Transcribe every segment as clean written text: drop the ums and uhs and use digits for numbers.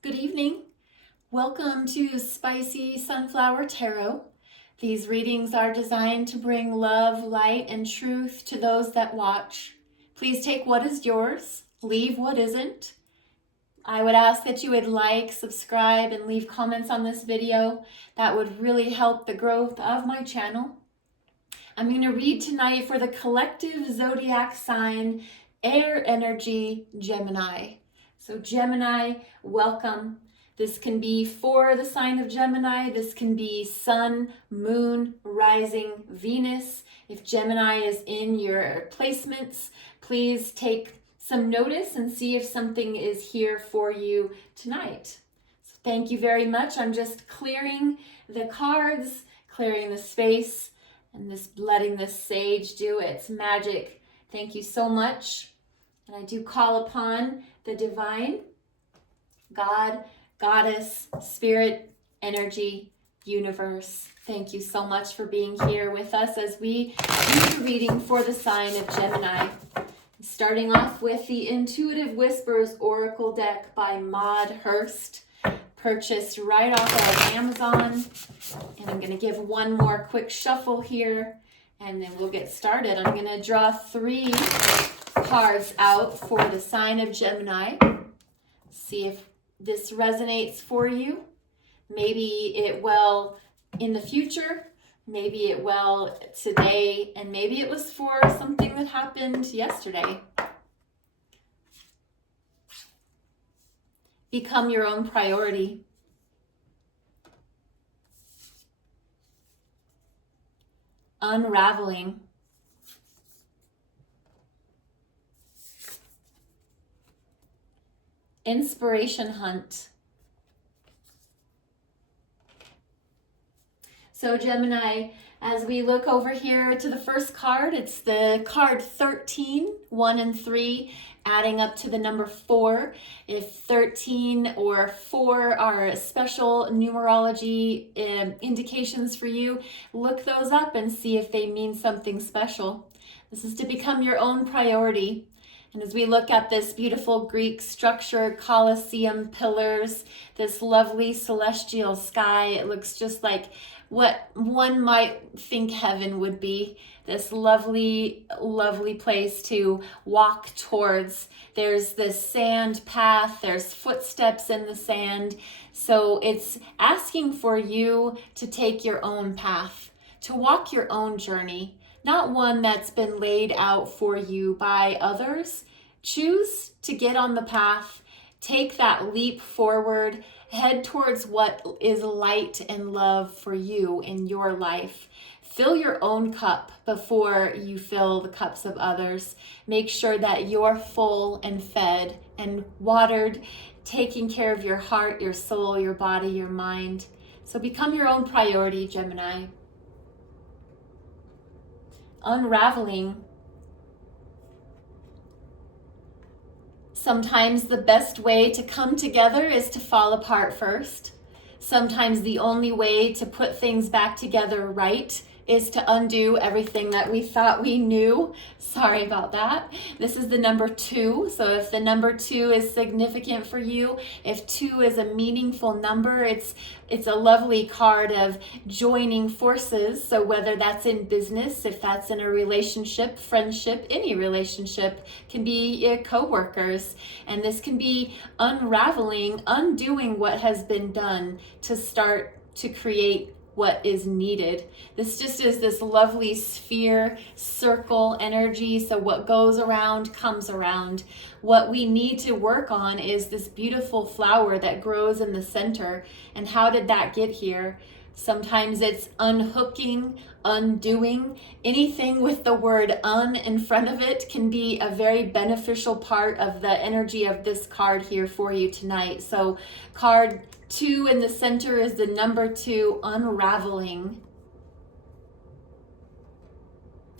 Good evening. Welcome to Spicy Sunflower Tarot. These readings are designed to bring love, light, and truth to those that watch. Please take what is yours, leave what isn't. I would ask that you would like, subscribe, and leave comments on this video. That would really help the growth of my channel. I'm going to read tonight for the collective zodiac sign, air energy, Gemini. So Gemini, welcome. This can be for the sign of Gemini. This can be sun, moon, rising, Venus. If Gemini is in your placements, please take some notice and see if something is here for you tonight. So thank you very much. I'm just clearing the cards, clearing the space, and letting this sage do its magic. Thank you so much. And I do call upon the divine, God, Goddess, Spirit, Energy, Universe. Thank you so much for being here with us as we do the reading for the sign of Gemini. Starting off with the Intuitive Whispers Oracle deck by Maud Hurst, purchased right off of Amazon. And I'm going to give one more quick shuffle here, and then we'll get started. I'm going to draw 3 cards out for the sign of Gemini. See if this resonates for you. Maybe it will in the future, maybe it will today, and maybe it was for something that happened yesterday. Become your own priority. Unraveling. Inspiration hunt. So Gemini, as we look over here to the first card, it's the card 13, 1 and 3, adding up to the number 4. If 13 or 4 are special numerology indications for you, look those up and see if they mean something special. This is to become your own priority. And as we look at this beautiful Greek structure, Colosseum pillars, this lovely celestial sky, it looks just like what one might think heaven would be. This lovely, lovely place to walk towards. There's this sand path, there's footsteps in the sand. So it's asking for you to take your own path, to walk your own journey. Not one that's been laid out for you by others. Choose to get on the path, take that leap forward, head towards what is light and love for you in your life. Fill your own cup before you fill the cups of others. Make sure that you're full and fed and watered, taking care of your heart, your soul, your body, your mind. So become your own priority, Gemini. Unraveling. Sometimes the best way to come together is to fall apart first. Sometimes the only way to put things back together right is to undo everything that we thought we knew. Sorry about that. This is the number 2. So if the number 2 is significant for you, if 2 is a meaningful number, it's a lovely card of joining forces. So whether that's in business, if that's in a relationship, friendship, any relationship, can be co-workers. And this can be unraveling, undoing what has been done to start to create what is needed. This just is this lovely sphere, circle energy. So what goes around comes around. What we need to work on is this beautiful flower that grows in the center. And how did that get here? Sometimes it's unhooking, undoing. Anything with the word un in front of it can be a very beneficial part of the energy of this card here for you tonight. So card 2 in the center is the number 2, unraveling.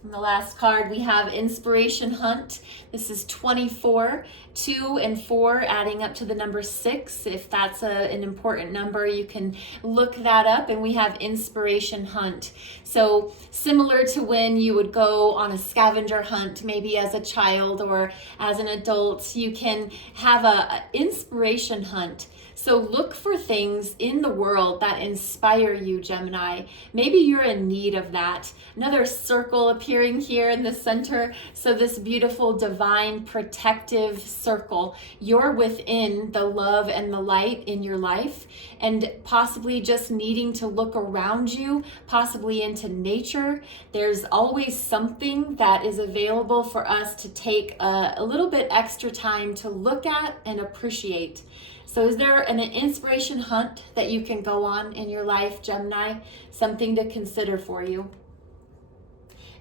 And the last card we have Inspiration Hunt. This is 24, 2 and 4 adding up to the number 6. If that's an important number, you can look that up. And we have Inspiration Hunt. So similar to when you would go on a scavenger hunt, maybe as a child or as an adult, you can have a inspiration hunt. So look for things in the world that inspire you, Gemini. Maybe you're in need of that. Another circle appearing here in the center. So this beautiful divine protective circle. You're within the love and the light in your life, and possibly just needing to look around you, possibly into nature. There's always something that is available for us to take a little bit extra time to look at and appreciate. So is there an inspiration hunt that you can go on in your life, Gemini? Something to consider for you.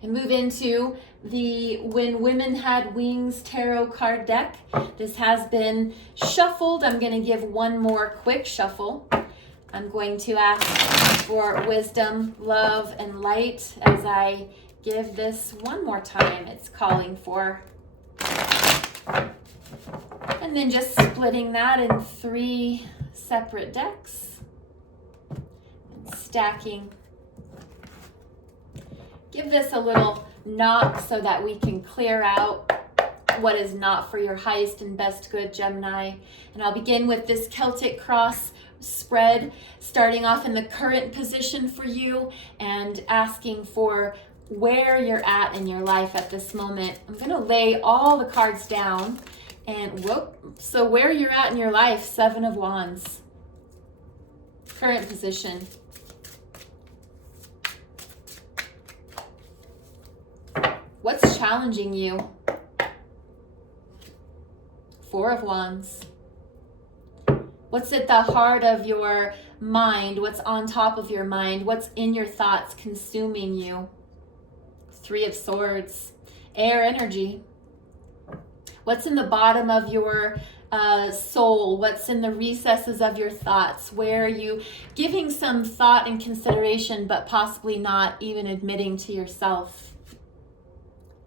And move into the When Women Had Wings tarot card deck. This has been shuffled. I'm going to give one more quick shuffle. I'm going to ask for wisdom, love, and light as I give this one more time. It's calling for. And then just splitting that in 3 separate decks and stacking. Give this a little knock so that we can clear out what is not for your highest and best good, Gemini. And I'll begin with this Celtic cross spread, starting off in the current position for you and asking for where you're at in your life at this moment. I'm going to lay all the cards down. And whoop, so where you're at in your life, 7 of Wands. Current position. What's challenging you? 4 of Wands. What's at the heart of your mind? What's on top of your mind? What's in your thoughts consuming you? 3 of Swords. Air energy. What's in the bottom of your soul? What's in the recesses of your thoughts? Where are you giving some thought and consideration, but possibly not even admitting to yourself?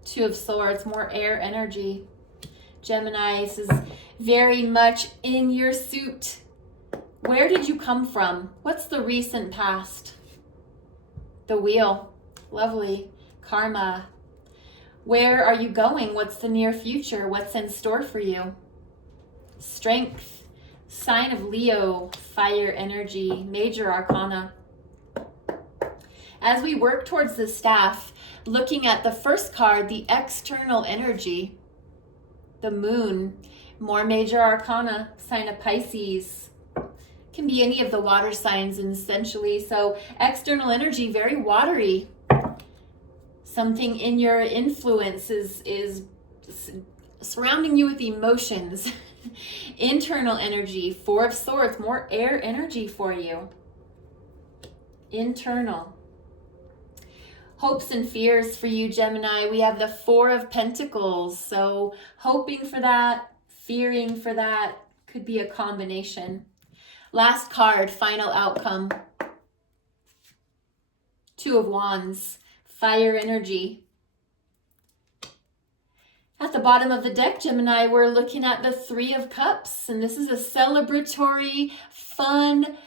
2 of Swords, more air energy. Gemini, this is very much in your suit. Where did you come from? What's the recent past? The Wheel, lovely. Karma. Where are you going? What's the near future? What's in store for you? Strength, sign of Leo, fire energy, major arcana. As we work towards the staff, looking at the first card, the external energy, the moon, more major arcana, sign of Pisces. Can be any of the water signs essentially. So external energy, very watery. Something in your influence is surrounding you with emotions. Internal energy, 4 of Swords, more air energy for you. Internal. Hopes and fears for you, Gemini. We have the 4 of Pentacles. So hoping for that, fearing for that, could be a combination. Last card, final outcome. 2 of Wands. Fire energy. At the bottom of the deck, Gemini, we're looking at the 3 of Cups, and this is a celebratory, fun,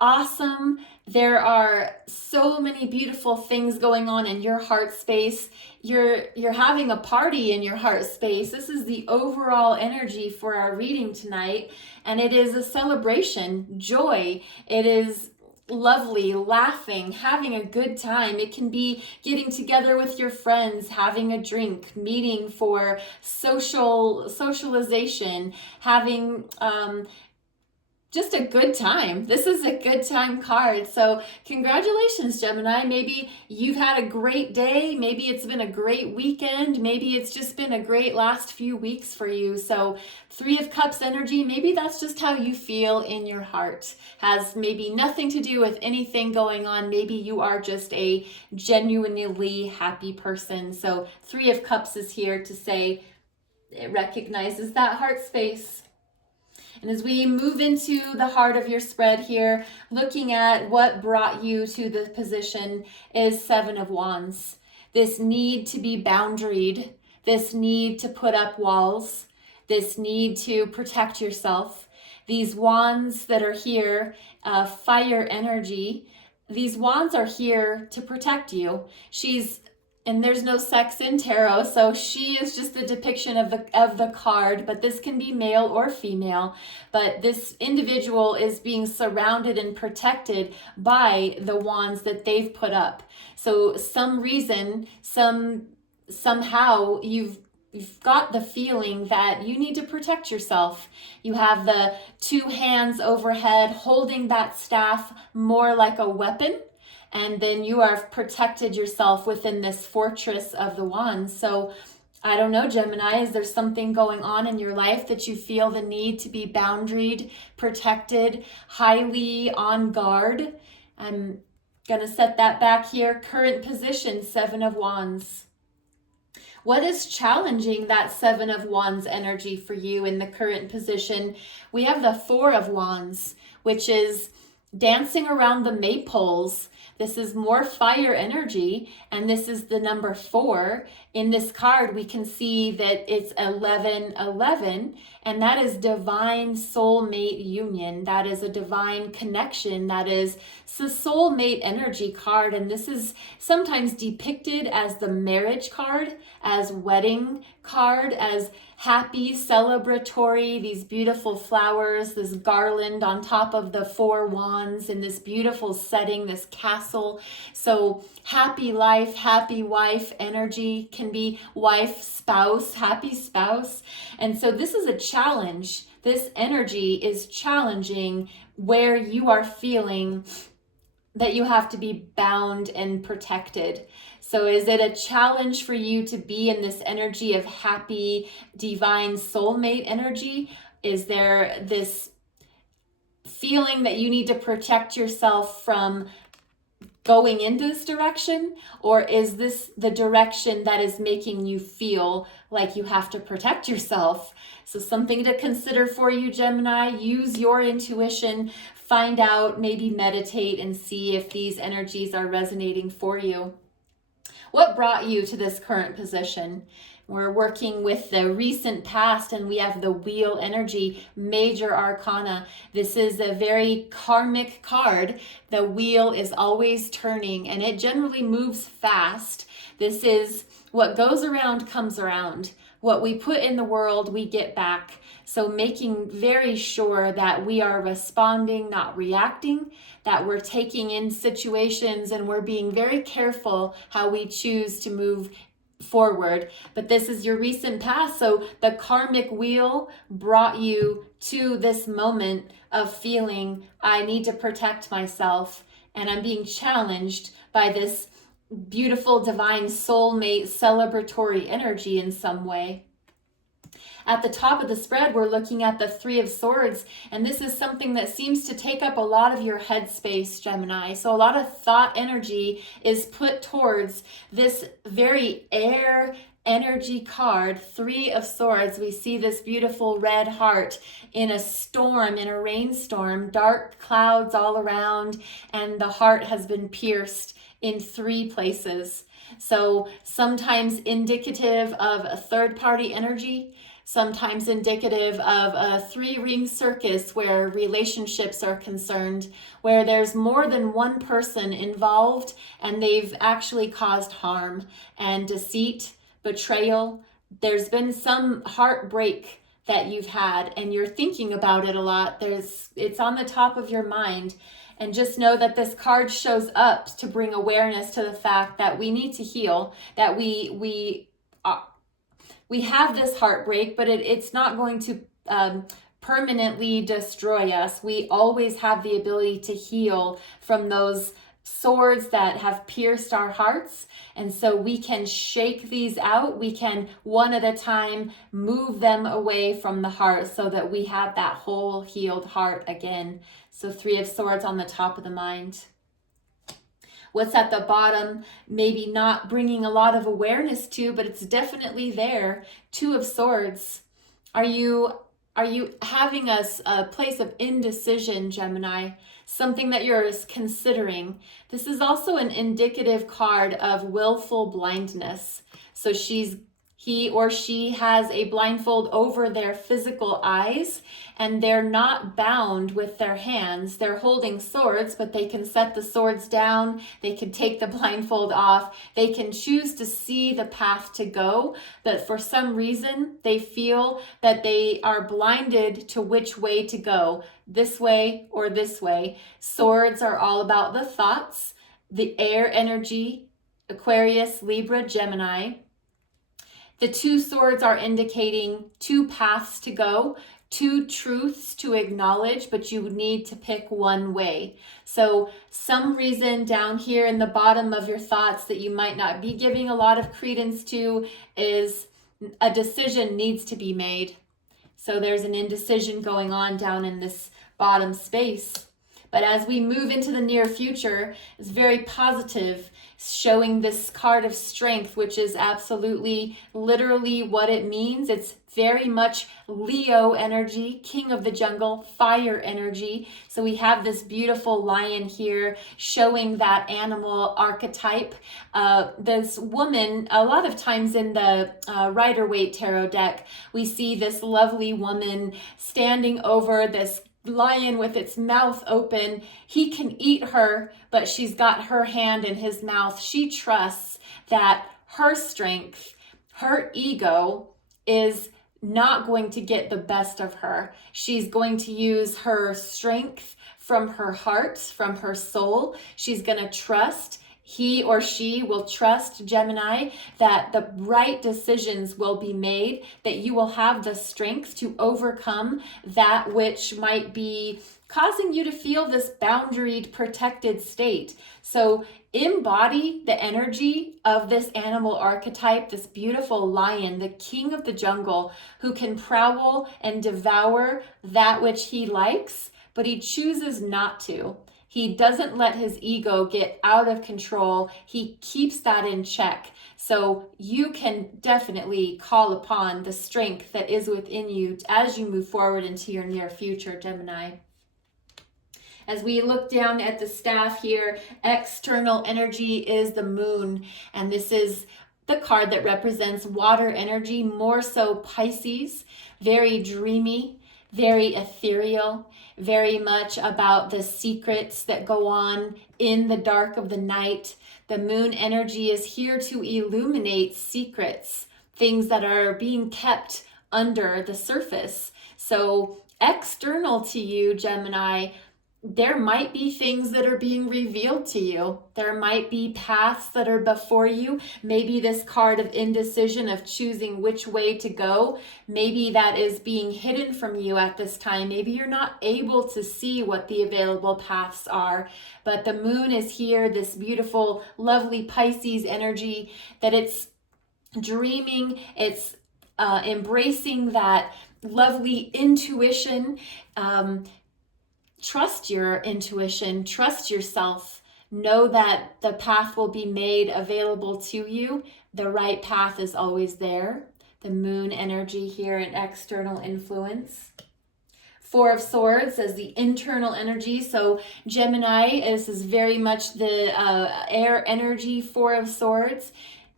awesome. There are so many beautiful things going on in your heart space. You're having a party in your heart space. This is the overall energy for our reading tonight, and it is a celebration, joy. It is lovely, laughing, having a good time. It can be getting together with your friends, having a drink, meeting for socialization, having just a good time. This is a good time card. So congratulations, Gemini. Maybe you've had a great day. Maybe it's been a great weekend. Maybe it's just been a great last few weeks for you. So 3 of Cups energy, maybe that's just how you feel in your heart. Has maybe nothing to do with anything going on. Maybe you are just a genuinely happy person. So 3 of Cups is here to say it recognizes that heart space. And as we move into the heart of your spread here, looking at what brought you to the position is 7 of Wands. This need to be boundaried, this need to put up walls, this need to protect yourself. These wands that are here, fire energy, these wands are here to protect you. She's And there's no sex in tarot, so she is just the depiction of the card, but this can be male or female. But this individual is being surrounded and protected by the wands that they've put up. So somehow you've got the feeling that you need to protect yourself. You have the two hands overhead holding that staff more like a weapon. And then you are protected yourself within this fortress of the wands. So I don't know, Gemini, is there something going on in your life that you feel the need to be boundaried, protected, highly on guard? I'm going to set that back here. Current position, Seven of Wands. What is challenging that Seven of Wands energy for you in the current position? We have the Four of Wands, which is dancing around the maypoles. This is more fire energy, and this is the number 4. In this card, we can see that it's 1111, and that is divine soulmate union. That is a divine connection. That is the soulmate energy card, and this is sometimes depicted as the marriage card, as wedding card, as happy, celebratory, these beautiful flowers, this garland on top of the 4 wands in this beautiful setting, this castle. So happy life, happy wife energy can be wife, spouse, happy spouse. And so this is a challenge. This energy is challenging where you are feeling that you have to be bound and protected. So is it a challenge for you to be in this energy of happy, divine soulmate energy? Is there this feeling that you need to protect yourself from going into this direction? Or is this the direction that is making you feel like you have to protect yourself? So something to consider for you, Gemini. Use your intuition, find out, maybe meditate and see if these energies are resonating for you. What brought you to this current position? We're working with the recent past, and we have the Wheel energy, Major Arcana. This is a very karmic card. The wheel is always turning, and it generally moves fast. This is what goes around comes around. What we put in the world, we get back. So making very sure that we are responding, not reacting, that we're taking in situations and we're being very careful how we choose to move forward. But this is your recent past. So the karmic wheel brought you to this moment of feeling, I need to protect myself, and I'm being challenged by this beautiful divine soulmate celebratory energy in some way. At the top of the spread, we're looking at the Three of Swords, and this is something that seems to take up a lot of your headspace, Gemini. So a lot of thought energy is put towards this very air energy card, Three of Swords. We see this beautiful red heart in a storm, in a rainstorm, dark clouds all around, and the heart has been pierced in 3 places. So sometimes indicative of a third-party energy, sometimes indicative of a 3-ring circus where relationships are concerned, where there's more than one person involved and they've actually caused harm and deceit, betrayal. There's been some heartbreak that you've had and you're thinking about it a lot. It's on the top of your mind. And just know that this card shows up to bring awareness to the fact that we need to heal, that we have this heartbreak, but it's not going to permanently destroy us. We always have the ability to heal from those swords that have pierced our hearts. And so we can shake these out. We can, one at a time, move them away from the heart so that we have that whole healed heart again. So 3 of Swords on the top of the mind. What's at the bottom, maybe not bringing a lot of awareness to, but it's definitely there. 2 of Swords. Are you having a place of indecision, Gemini? Something that you're considering. This is also an indicative card of willful blindness. So she's He or she has a blindfold over their physical eyes, and they're not bound with their hands. They're holding swords, but they can set the swords down. They can take the blindfold off. They can choose to see the path to go, but for some reason, they feel that they are blinded to which way to go, this way or this way. Swords are all about the thoughts, the air energy, Aquarius, Libra, Gemini. The two swords are indicating two paths to go, two truths to acknowledge, but you need to pick one way. So some reason down here in the bottom of your thoughts that you might not be giving a lot of credence to is a decision needs to be made. So there's an indecision going on down in this bottom space. But as we move into the near future, it's very positive, showing this card of strength, which is absolutely literally what it means. It's very much Leo energy, king of the jungle, fire energy. So we have this beautiful lion here showing that animal archetype. This woman, a lot of times in the Rider-Waite tarot deck, we see this lovely woman standing over this lion with its mouth open. He can eat her, but she's got her hand in his mouth. She trusts that her strength, her ego is not going to get the best of her. She's going to use her strength from her heart, from her soul. She's going to trust. He or she will trust, Gemini, that the right decisions will be made, that you will have the strength to overcome that which might be causing you to feel this boundaried, protected state. So embody the energy of this animal archetype, this beautiful lion, the king of the jungle, who can prowl and devour that which he likes, but he chooses not to. He doesn't let his ego get out of control. He keeps that in check. So you can definitely call upon the strength that is within you as you move forward into your near future, Gemini. As we look down at the staff here, external energy is the moon. And this is the card that represents water energy, more so Pisces, very dreamy, very ethereal, very much about the secrets that go on in the dark of the night. The moon energy is here to illuminate secrets, things that are being kept under the surface. So external to you, Gemini, there might be things that are being revealed to you. There might be paths that are before you. Maybe this card of indecision, of choosing which way to go, maybe that is being hidden from you at this time. Maybe you're not able to see what the available paths are. But the moon is here, this beautiful, lovely Pisces energy, that it's dreaming, it's embracing that lovely intuition. Trust your intuition, trust yourself. Know that the path will be made available to you. The right path is always there. The moon energy here and external influence. Four of Swords as the internal energy. So Gemini is very much the air energy, Four of Swords.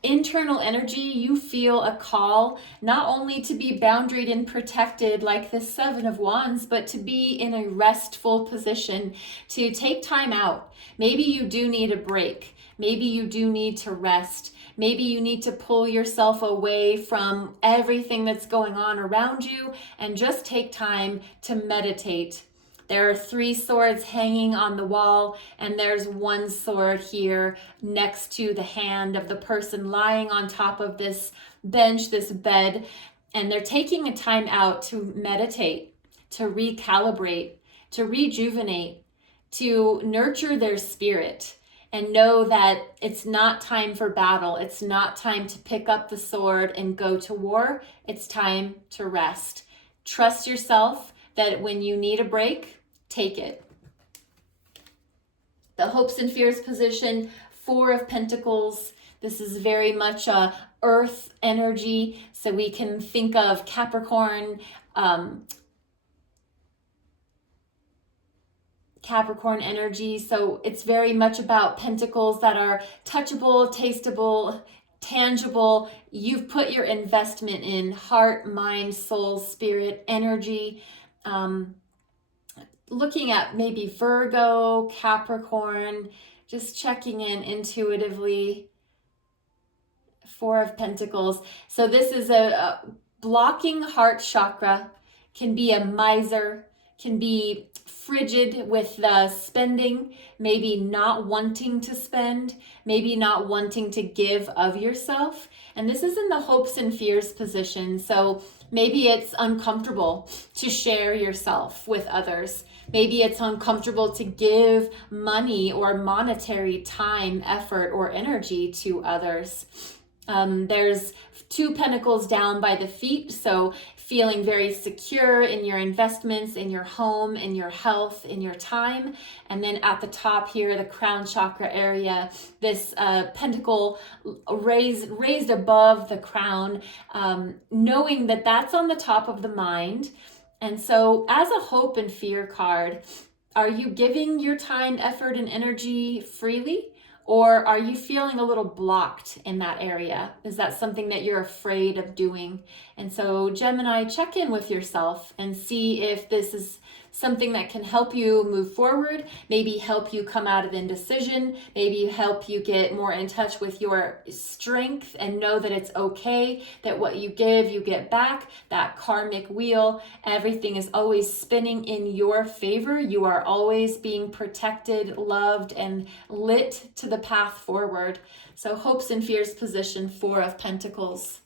Internal energy, you feel a call not only to be boundaried and protected like the Seven of Wands, but to be in a restful position, to take time out. Maybe you do need a break. Maybe you do need to rest. Maybe you need to pull yourself away from everything that's going on around you and just take time to meditate. There are 3 swords hanging on the wall, and there's 1 sword here next to the hand of the person lying on top of this bench, this bed, and they're taking a time out to meditate, to recalibrate, to rejuvenate, to nurture their spirit, and know that it's not time for battle. It's not time to pick up the sword and go to war. It's time to rest. Trust yourself that when you need a break, take it. The hopes and fears position, 4 of Pentacles. This is very much a earth energy. So we can think of Capricorn, Capricorn energy. So it's very much about pentacles that are touchable, tasteable, tangible. You've put your investment in heart, mind, soul, spirit, energy. Looking at maybe Virgo, Capricorn, just checking in intuitively. Four of Pentacles. So this is a blocking heart chakra, can be a miser, can be frigid with the spending, maybe not wanting to spend, maybe not wanting to give of yourself. And this is in the hopes and fears position. So maybe it's uncomfortable to share yourself with others. Maybe it's uncomfortable to give money or monetary time, effort, or energy to others. There's two pentacles down by the feet, so feeling very secure in your investments, in your home, in your health, in your time. And then at the top here, the crown chakra area, this pentacle raised above the crown, knowing that that's on the top of the mind. And so as a hope and fear card, are you giving your time, effort, and energy freely? Or are you feeling a little blocked in that area? Is that something that you're afraid of doing? And so Gemini, check in with yourself and see if this is something that can help you move forward, maybe help you come out of indecision, maybe help you get more in touch with your strength and know that it's okay, that what you give, you get back, that karmic wheel, everything is always spinning in your favor. You are always being protected, loved, and lit to the path forward. So hopes and fears position, Four of Pentacles.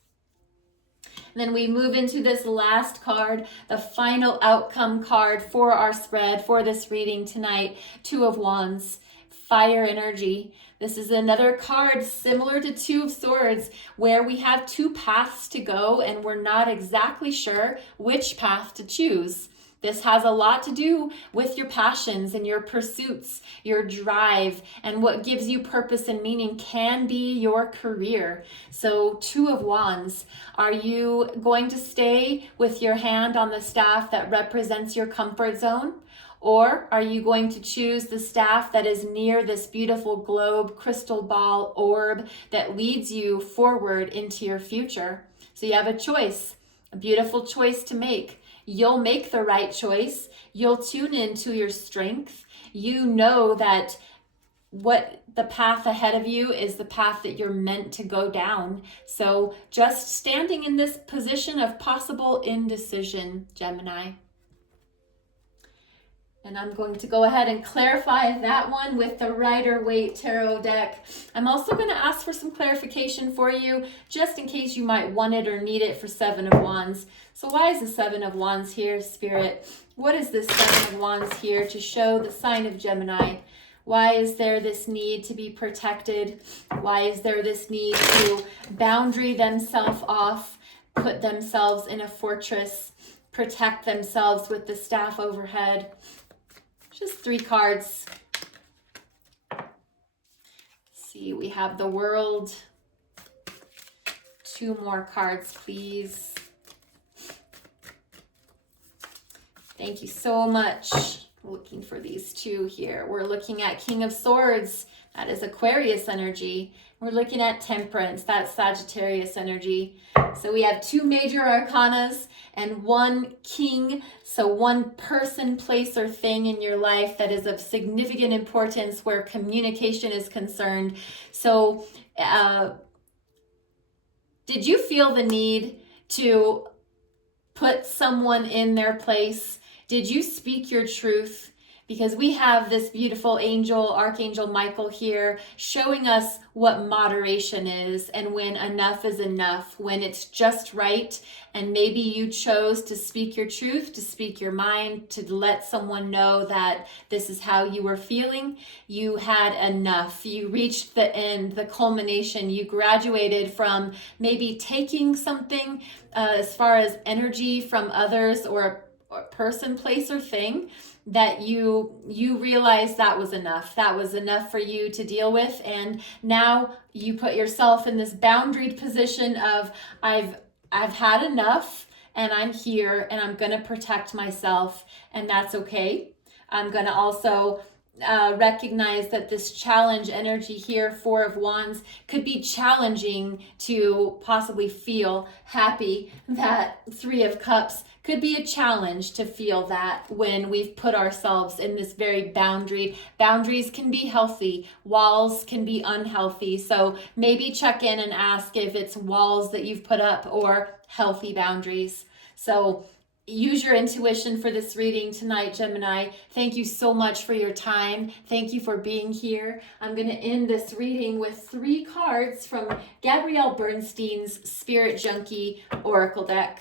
And then we move into this last card, the final outcome card for our spread, for this reading tonight, Two of Wands, fire energy. This is another card similar to Two of Swords, where we have two paths to go and we're not exactly sure which path to choose. This has a lot to do with your passions and your pursuits, your drive, and what gives you purpose and meaning can be your career. So Two of Wands, are you going to stay with your hand on the staff that represents your comfort zone? Or are you going to choose the staff that is near this beautiful globe, crystal ball, orb that leads you forward into your future? So you have a choice, a beautiful choice to make. You'll make the right choice. You'll tune into your strength. You know that what the path ahead of you is the path that you're meant to go down. So just standing in this position of possible indecision, Gemini. And I'm going to go ahead and clarify that one with the Rider-Waite Tarot deck. I'm also going to ask for some clarification for you, just in case you might want it or need it for Seven of Wands. So why is the Seven of Wands here, Spirit? What is this Seven of Wands here to show the sign of Gemini? Why is there this need to be protected? Why is there this need to boundary themselves off, put themselves in a fortress, protect themselves with the staff overhead? Just three cards. Let's see, we have the World. Two more cards, please. Thank you so much. Looking for these two here. We're looking at King of Swords. That is Aquarius energy. We're looking at Temperance. That's Sagittarius energy. So we have two major arcanas and one king. So one person, place, or thing in your life that is of significant importance where communication is concerned. So did you feel the need to put someone in their place? Did you speak your truth? Because we have this beautiful angel, Archangel Michael here, showing us what moderation is and when enough is enough, when it's just right. And maybe you chose to speak your truth, to speak your mind, to let someone know that this is how you were feeling. You had enough. You reached the end, the culmination. You graduated from maybe taking something as far as energy from others or a person, place, or thing, that you realize that was enough. That was enough for you to deal with. And now you put yourself in this boundaried position of I've had enough and I'm here and I'm going to protect myself, and that's okay. I'm going to also recognize that this challenge energy here, Four of Wands, could be challenging to possibly feel happy. That Three of Cups could be a challenge to feel that when we've put ourselves in this very boundary. Boundaries can be healthy, walls can be unhealthy. So maybe check in and ask if it's walls that you've put up or healthy boundaries. So use your intuition for this reading tonight, Gemini. Thank you so much for your time. Thank you for being here. I'm going to end this reading with 3 cards from Gabrielle Bernstein's Spirit Junkie Oracle deck.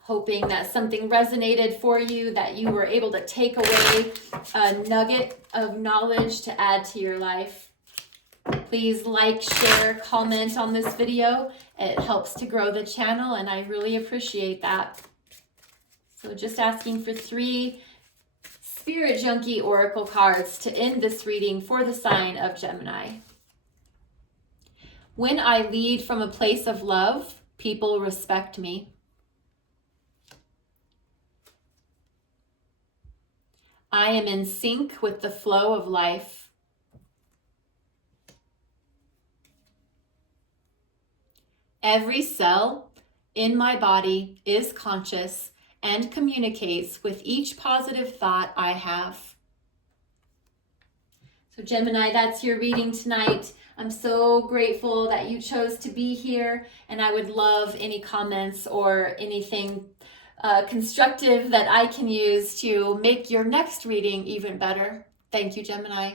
Hoping that something resonated for you, that you were able to take away a nugget of knowledge to add to your life. Please like, share, comment on this video. It helps to grow the channel, and I really appreciate that. So just asking for 3 Spirit Junkie Oracle cards to end this reading for the sign of Gemini. When I lead from a place of love, people respect me. I am in sync with the flow of life. Every cell in my body is conscious and communicates with each positive thought I have. So Gemini, that's your reading tonight. I'm so grateful that you chose to be here, and I would love any comments or anything constructive that I can use to make your next reading even better. Thank you, Gemini.